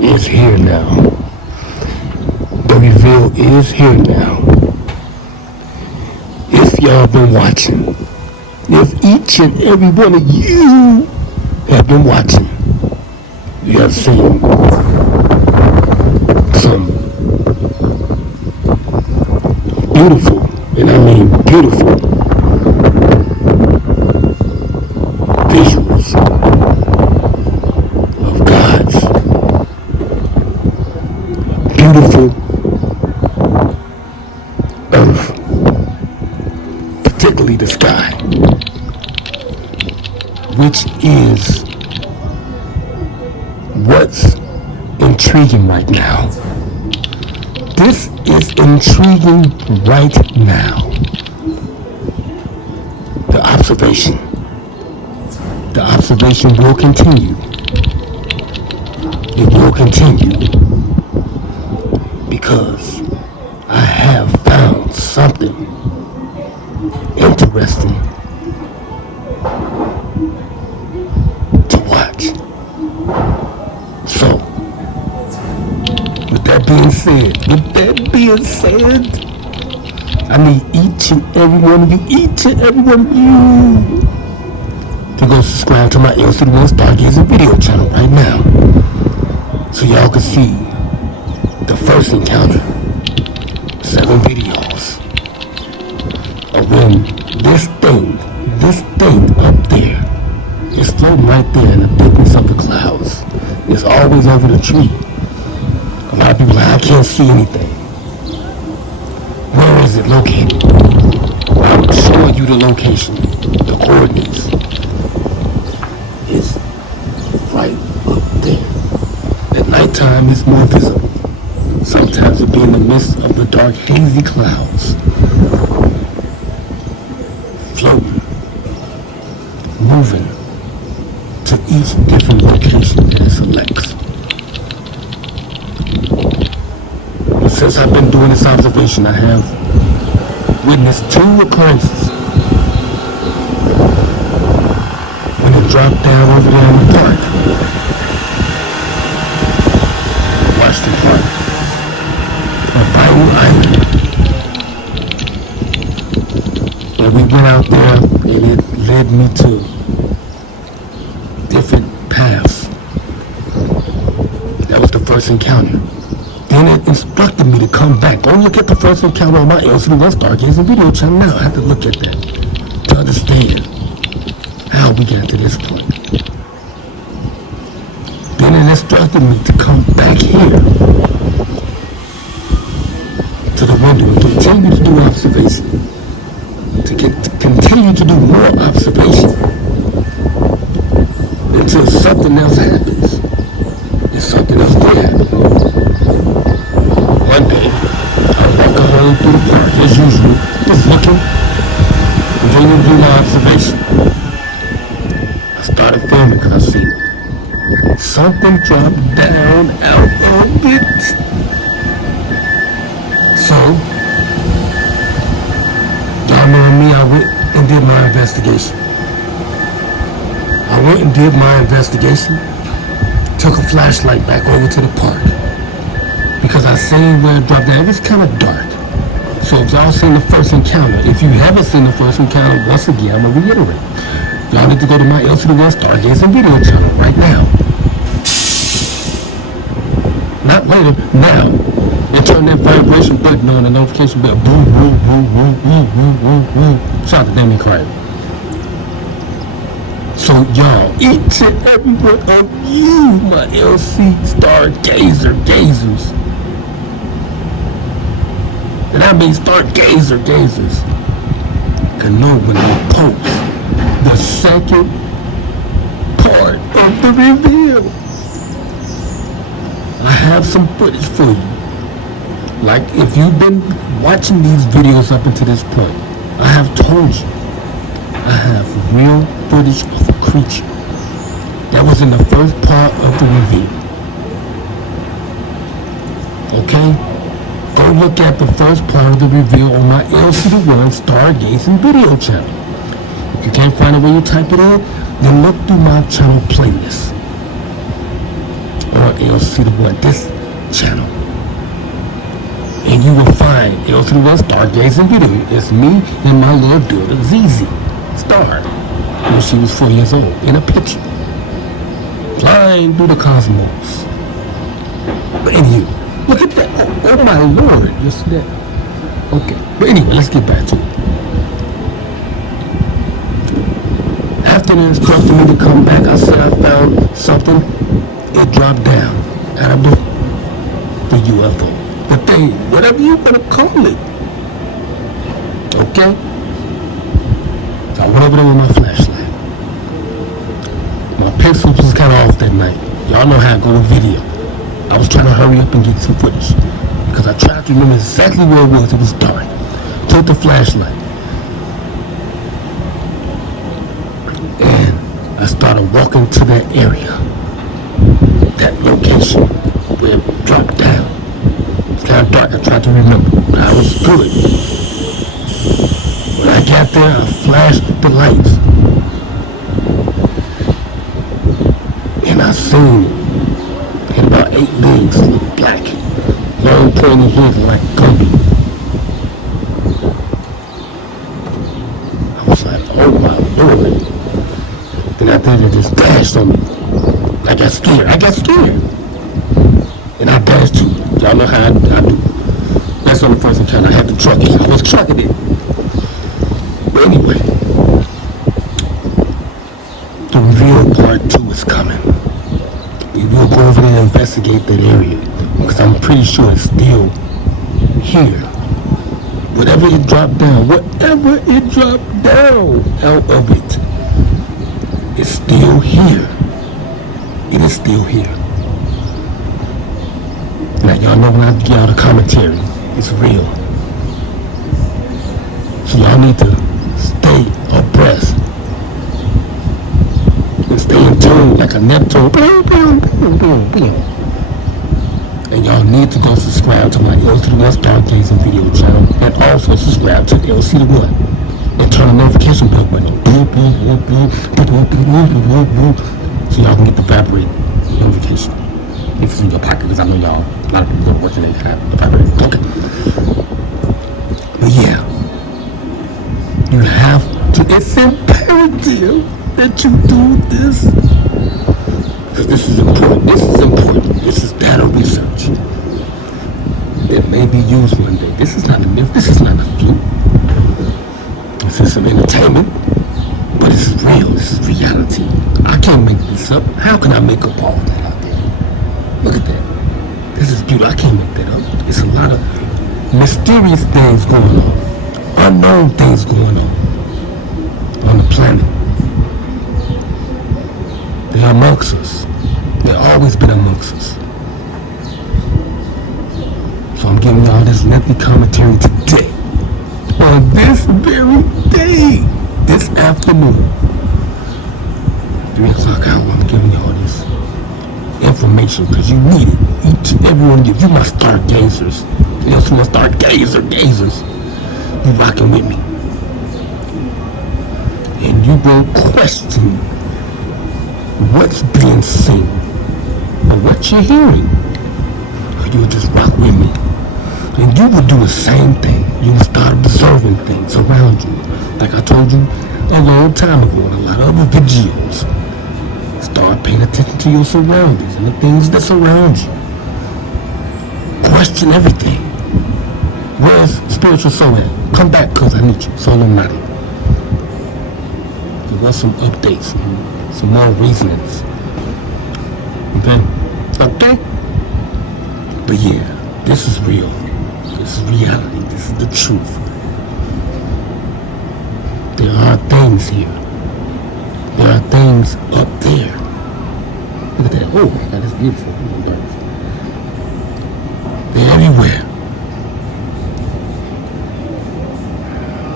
is here now. The reveal is here now. If y'all been watching, if each and every one of you have been watching, you have seen some beautiful, and I mean beautiful, visuals of God's beautiful earth, particularly the sky, which is what's intriguing right now. This is intriguing right now. The observation will continue. It will continue because I have found something interesting to watch. So, with that being said, I need each and every one of you, to go subscribe to my LCDAONE Stargazing video channel right now, so y'all can see the first encounter, 7 videos of when this thing up there is floating right there in the thickness of the clouds. It's always over the tree. A lot of people are like, I can't see anything. Where is it located? I'm showing you the location, the coordinates. It's right up there. At nighttime, it's more visible. Sometimes it'll be in the midst of the dark, hazy clouds, floating, moving to each different location that it selects. But since I've been doing this observation, I have witnessed 2 occurrences. When it dropped down over there in the park, Washington Park, on Bayou Island, and we went out there and it led me to different paths. That was the first encounter. Then it instructed me to come back. Don't look at the first encounter on my LCDAONE Stargazing video channel now. I have to look at that to understand how we got to this point. Then it instructed me to come back here to the window and continue to do observation. To continue to do more observation until something else happens. And something else did happen. One day, I'm walking home through the park as usual, just looking, continuing to do my observation. I started filming because I see something drop down out of it. So, y'all knowing me, I went and did my investigation. Took a flashlight back over to the park because I seen where it dropped down. It was kind of dark. So if y'all seen the first encounter, if you haven't seen the first encounter, once again, I'm going to reiterate. Y'all need to go to my LCDAONE Stargazing video channel right now. Not later, now. And turn that vibration button on, the notification bell. Boom, boom, boom, boom, boom, boom, boom, boom. Shout out to Demi Craig. So y'all, each and every one of you, my LC Stargazers, and I mean Stargazers, can know when I post the second part of the reveal. I have some footage for you. Like, if you've been watching these videos up until this point, I have told you, I have real footage of a creature that was in the first part of the reveal. Okay? Go look at the first part of the reveal on my LCDAONE Stargazing video channel. If you can't find it when you type it in, then look through my channel playlist. Or LCDAONE, this channel. And you will find LCDAONE stargazing video. It's me and my little daughter, ZZ Star, when she was 4 years old, in a picture, flying through the cosmos. But anyway, look at that. Oh my Lord, you see that? Okay, but anyway, let's get back to it. After they instructed me to come back, I said I found something. It dropped down out of the UFO. The thing, whatever you want to call it. Okay? So I went over there with my flashlight. My pixels was kind of off that night. Y'all know how I go with video. I was trying to hurry up and get some footage because I tried to remember exactly where it was. It was dark. Took the flashlight. I started walking to that area, that location where it dropped down. It's kind of dark, I tried to remember, but I was good. When I got there, I flashed the lights. And I seen it. Had about 8 legs, looked black. Long pointy head like Gumby. I was like, oh my Lord. And I think it just dashed on me. I got scared. And I dashed too. Y'all know how I do. That's on the first encounter. I had to truck it. I was trucking it. But anyway, the reveal part 2 is coming. We will go over there and investigate that area. Because I'm pretty sure it's still here. Whatever it dropped down out of it. It's still here. It is still here. Now y'all know when I give y'all the commentary, it's real. So y'all need to stay abreast and stay in tune like a Neptune. And y'all need to go subscribe to my LCDAONE stargazing video channel and also subscribe to LCDAONE. And turn the notification bell button so y'all can get the vibrate notification if it's in your pocket, because I know y'all, a lot of people are working, they have the vibrate. Okay. But yeah, you have to, it's imperative that you do this, because this is important. This is data research that may be used one day. This is not a myth. This is not a fluke. This is some entertainment, but this is real. This is reality. I can't make this up. How can I make up all that out there? Look at that. This is beautiful. I can't make that up. It's a lot of mysterious things going on. Unknown things going on the planet. They're amongst us. They've always been amongst us. So I'm giving y'all this lengthy commentary today. On this very day, this afternoon, 3 o'clock hour, I'm giving you all this information because you need it. Each and every one of you, you my stargazers. You know, my gazers. You rocking with me. And you will question what's being seen or what you're hearing. Or you'll just rock with me. And you will do the same thing. You will start observing things around you. Like I told you a long time ago in a lot of other videos. Start paying attention to your surroundings and the things that surround you. Question everything. Where's spiritual soul at? Come back, because I need you. Soul Almighty. Give us some updates, some more reasonings. Okay? But yeah, this is real. This is reality. This is the truth. There are things here. There are things up there. Look at that. Oh, God, that's beautiful. They're everywhere.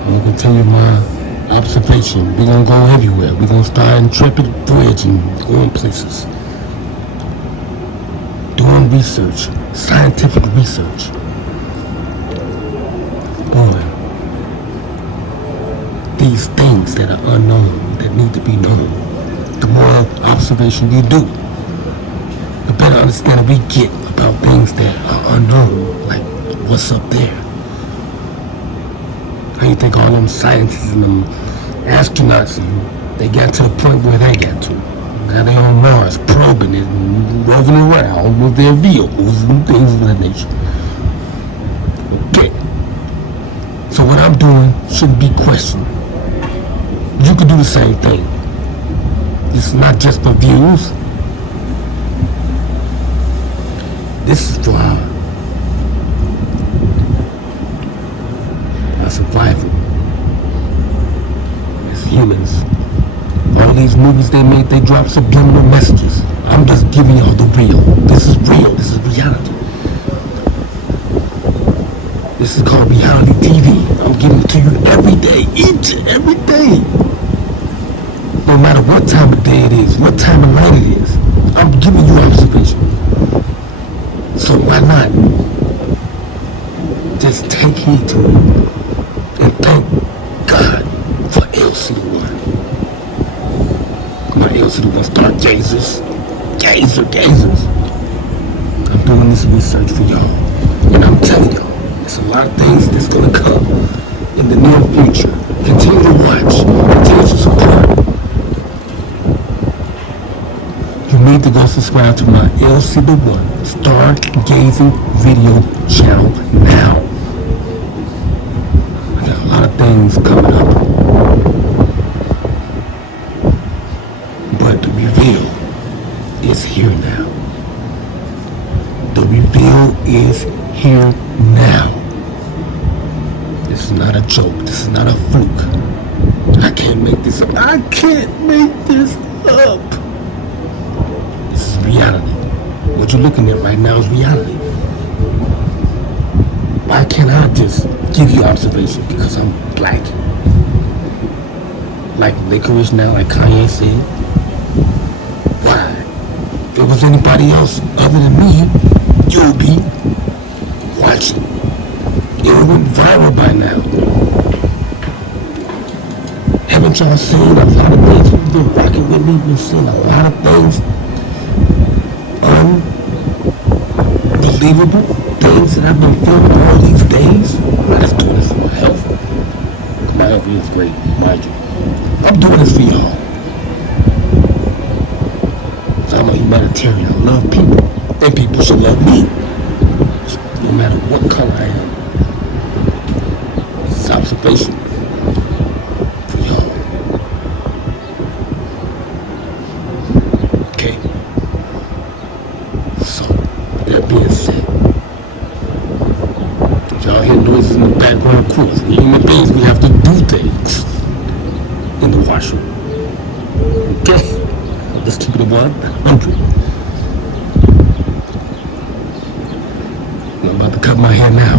I'm going to continue my observation. We're going to go everywhere. We're going to start intrepid voyaging, going places. Doing research, scientific research. On these things that are unknown, that need to be known. The more observation you do, the better understanding we get about things that are unknown, like what's up there. How you think all them scientists and them astronauts, and they got to the point where they got to? Now they on Mars, probing it and roving around with their vehicles and things of that nature. Okay. So what I'm doing shouldn't be questioned. You can do the same thing. This is not just for views. This is for our survival as humans. All these movies they made, they drop subliminal messages. I'm just giving y'all the real. This is real. This is reality. This is called reality TV. I'm giving it to you every day, each and every day. No matter what time of day it is, what time of night it is, I'm giving you observation. So why not just take heed to it and thank God for LCDAONE. My LCDAONE stargazers, gazers. I'm doing this research for y'all, and I'm telling y'all, there's a lot of things that's gonna come in the near future. Continue to watch, continue to support. You need to go subscribe to my LCDAONE Stargazing video channel now. I got a lot of things coming up. But the reveal is here now. The reveal is here now. This is not a joke. This is not a fluke. I can't make this up. I can't make this up. This is reality. What you're looking at right now is reality. Why can't I just give you observation? Because I'm black. Like licorice now, like Kanye said. Why? If it was anybody else other than me, you'll be watching. It would have went viral by now. Haven't y'all seen a lot of things? You've been rocking with me, been seeing a lot of things. Unbelievable things that I've been filming all these days. I'm not just doing this for my health. My health is great, mind you. I'm doing this for y'all. So I'm a humanitarian. I love people. And people should love me. No matter what color I am. This is observation for y'all. Okay? So, that being said, y'all hear noises in the background, of course. We human beings, we have to do things in the washroom. Okay? Let's keep it at 100. I'm about to cut my hair now.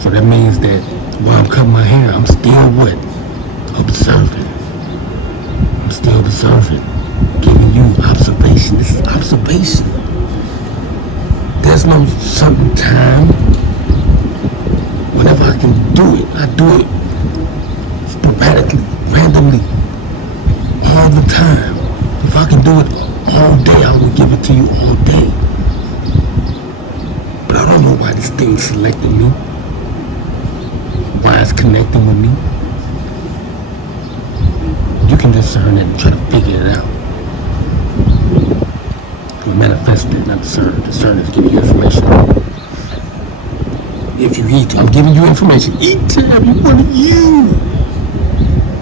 So that means that while I'm cutting my hair, I'm still what? Observing. I'm still observing. Giving you observation. This is observation. There's no certain time. Whenever I can do it, I do it sporadically, randomly, all the time. If I can do it all day, I will give it to you all day. But I don't know why this thing selected me. Why it's connecting with me. You can discern it and try to figure it out. You manifest it, not discern. Discern is giving you information. If you eat, I'm giving you information. Each and every one of you.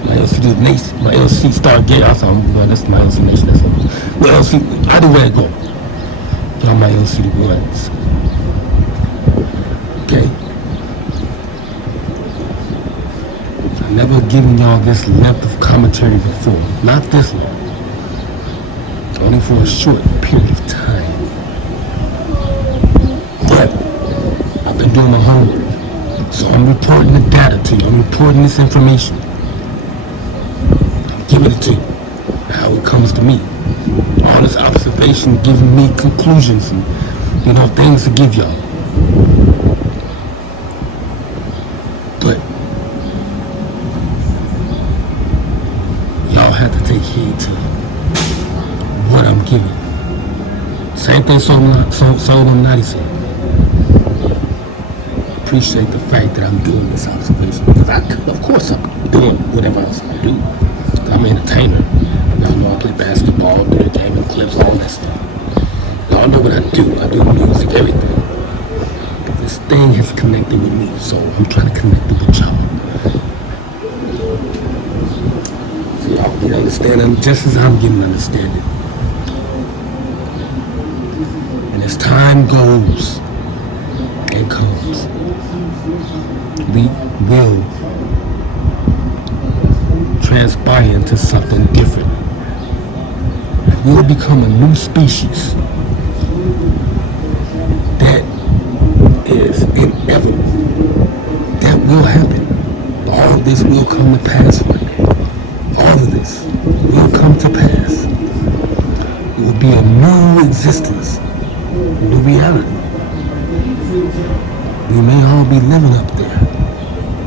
My LC Nation, my LC Stargate. I thought, well, that's my LC Nation. That's well, LC. Either way I go. Y'all my LCDAONEs. Okay. I've never given y'all this length of commentary before. Not this long. Only for a short period of time. But I've been doing my homework. So I'm reporting the data to you. I'm reporting this information. I'm giving it to you. How it comes to me. All this observation giving me conclusions and, things to give y'all. But y'all have to take heed to what I'm giving. Same thing Solomon 90 said. Appreciate the fact that I'm doing this observation, because of course I'm doing whatever else I do. I'm an entertainer. Y'all know I play basketball, do the gaming clips, all that stuff. Y'all know what I do. I do music, everything. But this thing has connected with me, so I'm trying to connect it with y'all. So y'all get understanding just as I'm getting understanding. And as time goes and comes, we will transpire into something different. We'll become a new species that is inevitable. That will happen. All this will come to pass one day. All of this will come to pass. It will be a new existence, a new reality. We may all be living up there,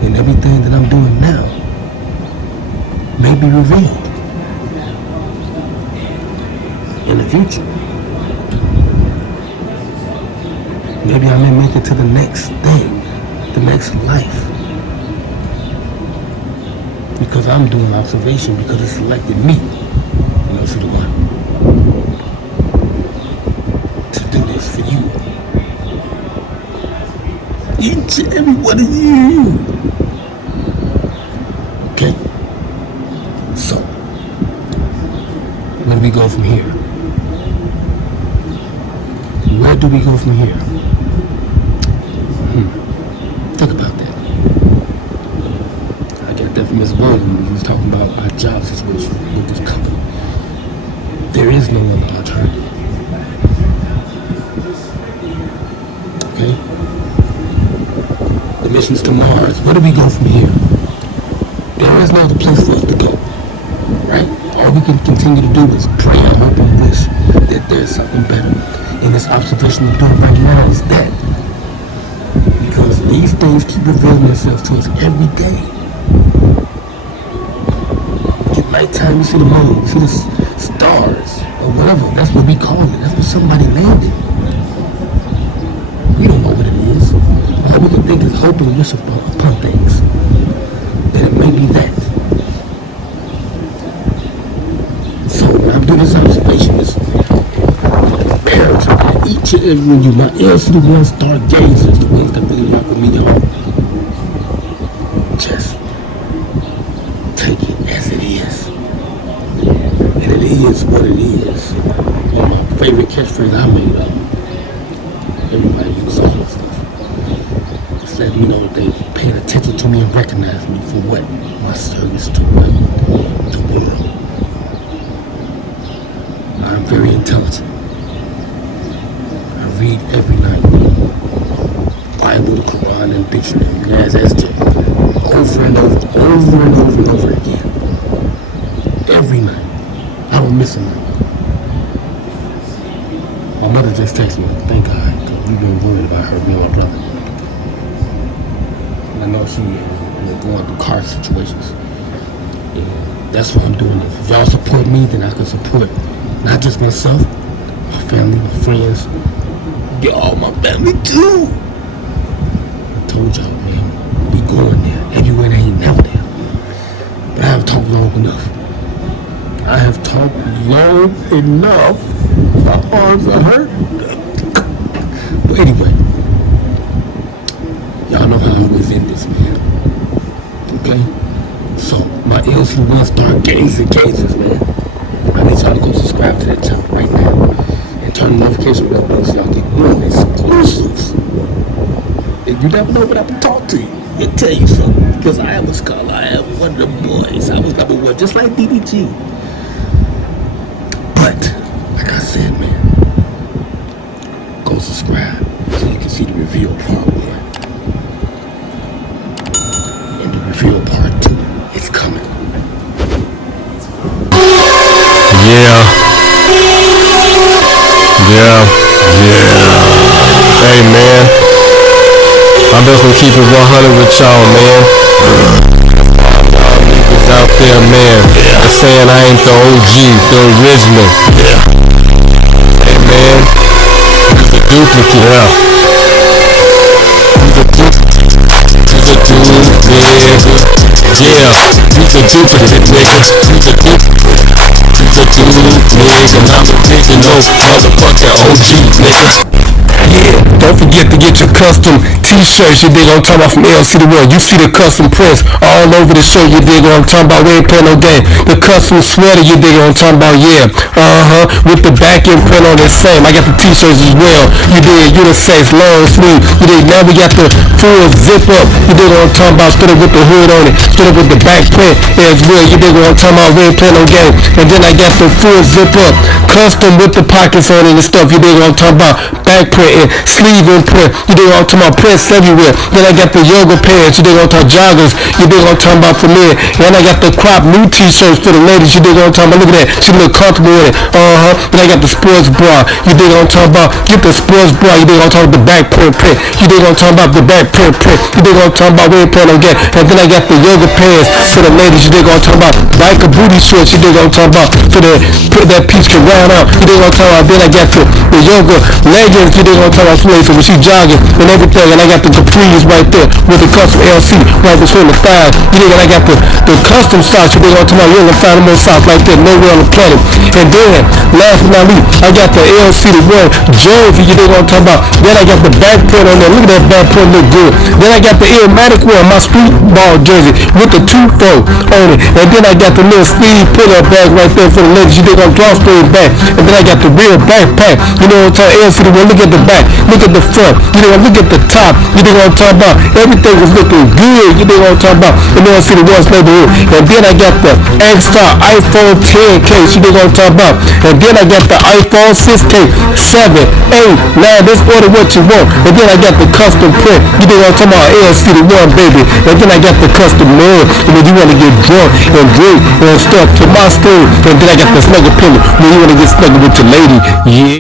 and everything that I'm doing now may be revealed in the future. Maybe I may make it to the next thing, the next life, because I'm doing observation, because it selected me, LCDAONE, to do this for you. Each and every one of you. Okay? So, where do we go from here? Where do we go from here? Think about that. I got that from Ms. Williams when he was talking about our job situation with this company. There is no other alternative. Okay? The missions to Mars. Where do we go from here? There is no other place for us to go. Right? All we can continue to do is pray and hope and wish that there's something better. And this observation we're doing right now is that. Because these things keep revealing themselves to us every day. At nighttime, you see the moon, you see the stars, or whatever. That's what we call it. That's what somebody named it. We don't know what it is. All we can think is hope and wish upon things. That it may be that. So when I'm doing this observation, it's imperative that each and every one of you, my LCDAONE stargazers, the ones that really rock with me, y'all, just take it as it is. And it is what it is. One of my favorite catchphrases I made up. Everybody uses all this stuff. Just let me know that they paying attention to me and recognize me for what? My service to what? To will. I'm very intelligent. I read every night. Bible, the Quran, and dictionary, as SJ. Over and over again. Every night. I don't miss a night. My mother just texted me, thank God, because we've been worried about her, me and my brother. And I know she going through car situations. And that's why I'm doing this. If y'all support me, then I can support not just myself, my family, my friends, y'all, my family too. I told y'all, man, we going there. Everywhere they ain't never there. But I have talked long enough. I have talked long enough. My arms are hurt. But anyway, y'all know how I always end this, man. Okay? So, my LCDAONE stargazers, man. I need y'all to go subscribe to that channel right now. And turn the notification bell on so y'all get more exclusives. And you never know what I can talk to you. I'll tell you something. Because I am a scholar. I am one of the boys. I was number one, just like DDG. But, like I said, man, go subscribe so you can see the reveal part 1. And the reveal part 2 is coming. Yeah. Hey, man. I'm just gonna keep it 100 with y'all, man. Y'all niggas out there, man. They're saying I ain't the OG, the original. Hey, man. duplicate, yeah. He's a duplicate, yeah. He's a duplicate, nigga. He's a duplicate. He's a duplicate, and I'm original motherfucking OG, nigga. Yeah, don't forget to get your custom t-shirts, you dig what I'm talking about, from LCDAONE. You see the custom prints all over the shirt, you dig what I'm talking about, we ain't playing no game. The custom sweater, you dig what I'm talking about, yeah. With the back end print on it, same. I got the t-shirts as well, you dig, unisex, long sleeve, you dig. Now we got the full zip up, you dig what I'm talking about, stood up with the hood on it, stood up with the back print as well, you dig what I'm talking about, we ain't playing no game. And then I got the full zip up, custom with the pockets on it and stuff, you dig what I'm talking about, back print and sleeve and print, you dig what I'm talking about, prints everywhere. Then I got the yoga pants, you dig what I'm talking about, joggers, you dig what I'm talking about, for men. And I got the crop new t-shirts for the ladies, you dig what I'm talking about, look at that, she look comfortable with it. Then I got the sports bra, you dig what I'm talking about, get the sports bra, you dig what I'm talking about, the back print, you dig what I'm talking about, the back print, you dig what I'm talking about, we ain't playing no game. And then I got the yoga pants for the ladies, you dig what I'm talking about, biker booty shorts, you dig what I'm talking about, so that piece can round out, you dig what I'm talking about. Then I got the yoga leggings, you dig what I'm talking about, so when she jogging and everything. And I got the capris right there with the custom LC right between the thighs, you dig. And I got the custom socks, you dig what I'm talking about, you ain't gonna find no more socks like that nowhere on the planet. And then last but not least, I got the LCDAONE jersey, you dig what I'm talking about. Then I got the back print on there, look at that back print, look good. Then I got the Illmatic one, my street ball jersey with the two-fold on it. And then I got the little sleeve pull-up bag right there for the ladies, you dig, on drawstring bag. And then I got the real backpack, you know what I'm talking about, LCDAONE. Look at the back, look at the front, you know, look at the top, you know what I'm talking about. Everything is looking good, you know what I'm talking about. And then LCDAONE's neighborhood. And then I got the X-Star iPhone 10 case, you know what I'm talking about. And then I got the iPhone 6 case, 7, 8, 9, just order what you want. And then I got the custom print, you know what I'm talking about, LCDAONE, baby. And then I got the custom mug, and then you want to get drunk and drink and stuff to my school. And then I got the snuggle pillow when you want to get snuggled with your lady, yeah.